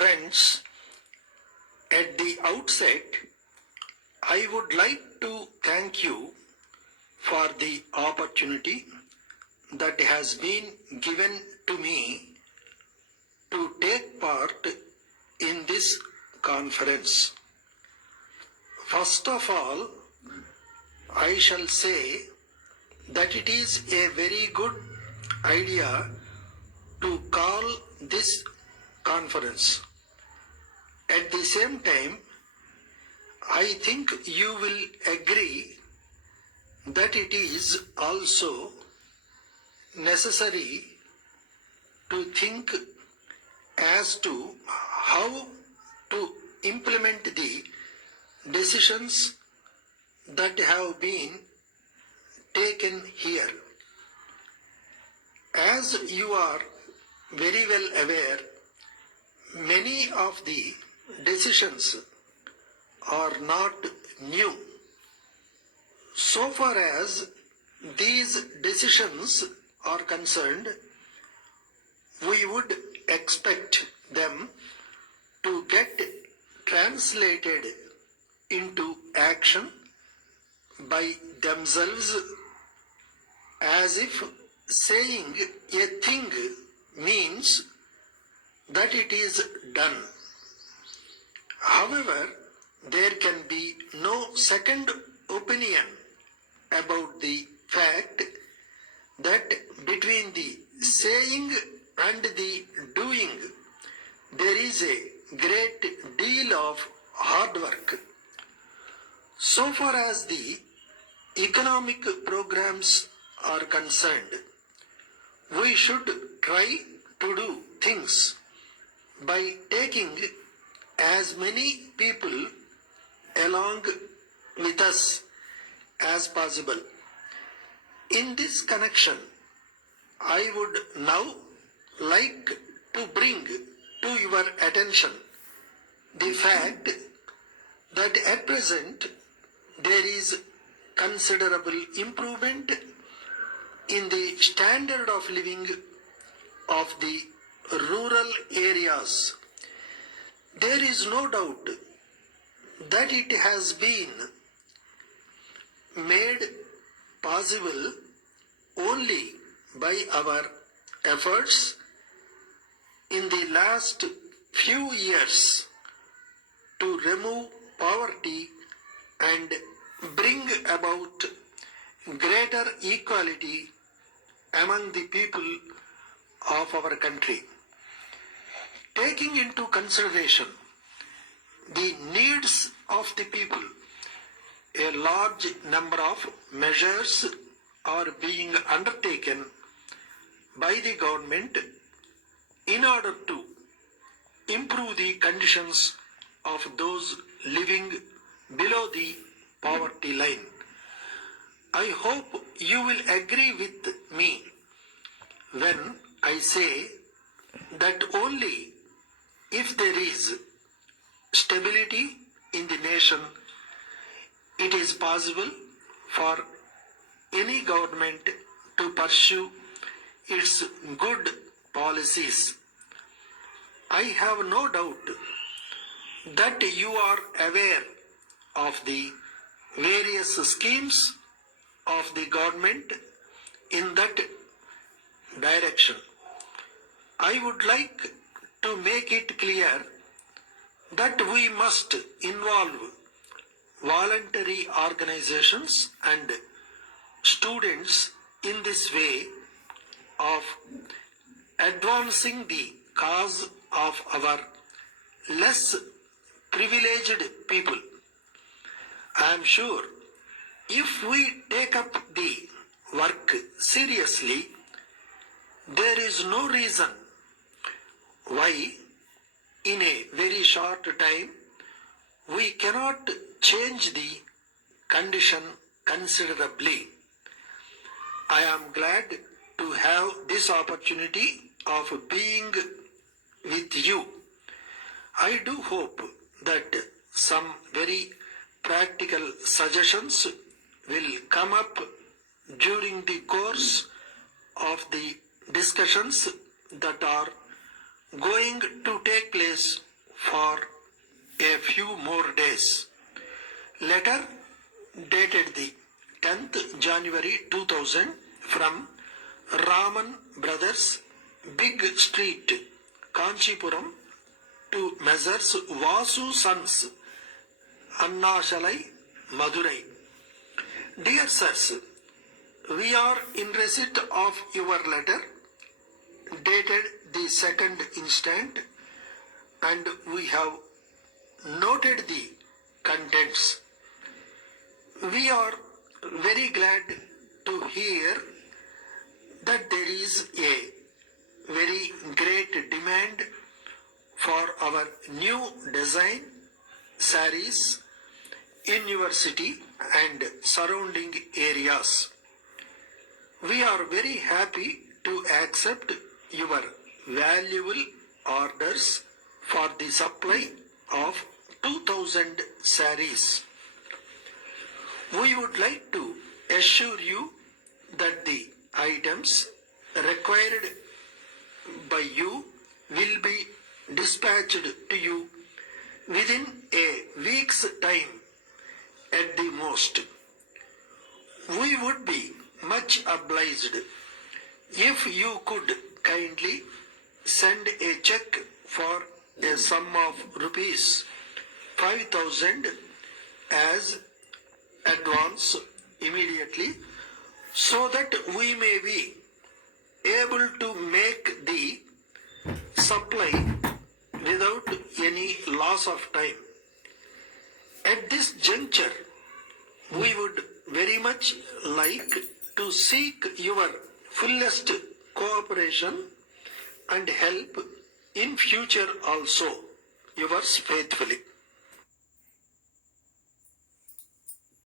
Friends, at the outset, I would like to thank you for the opportunity that has been given to me to take part in this conference. First of all, I shall say that it is a very good idea to call this conference. At the same time, I think you will agree that it is also necessary to think as to how to implement the decisions that have been taken here. As you are very well aware, many of the decisions are not new. So far as these decisions are concerned, we would expect them to get translated into action by themselves, as if saying a thing means that it is done. However, there can be no second opinion about the fact that between the saying and the doing there is a great deal of hard work. So far as the economic programs are concerned, we should try to do things by taking as many people along with us as possible. In this connection, I would now like to bring to your attention the fact that at present there is considerable improvement in the standard of living of the rural areas. There is no doubt that it has been made possible only by our efforts in the last few years to remove poverty and bring about greater equality among the people of our country. Taking into consideration the needs of the people, a large number of measures are being undertaken by the government in order to improve the conditions of those living below the poverty line. I hope you will agree with me when I say that only if there is stability in the nation, it is possible for any government to pursue its good policies. I have no doubt that you are aware of the various schemes of the government in that direction. I would like to make it clear that we must involve voluntary organizations and students in this way of advancing the cause of our less privileged people. I am sure if we take up the work seriously, there is no reason why in a very short time we cannot change the condition considerably. I am glad to have this opportunity of being with you. I do hope that some very practical suggestions will come up during the course of the discussions that are going to take place for a few more days. Letter dated the 10th January 2000 from Raman Brothers, Big Street, Kanchipuram, to Messrs. Vasu Sons, Annashalai, Madurai. Dear sirs, we are in receipt of your letter dated the 2nd instant, and we have noted the contents. We are very glad to hear that there is a very great demand for our new design sarees in your city and surrounding areas. We are very happy to accept your valuable orders for the supply of 2000 sarees. We would like to assure you that the items required by you will be dispatched to you within a week's time at the most. We would be much obliged if you could kindly send a check for a sum of rupees 5,000 as advance immediately, so that we may be able to make the supply without any loss of time. At this juncture, we would very much like to seek your fullest cooperation and help in future also. Yours faithfully.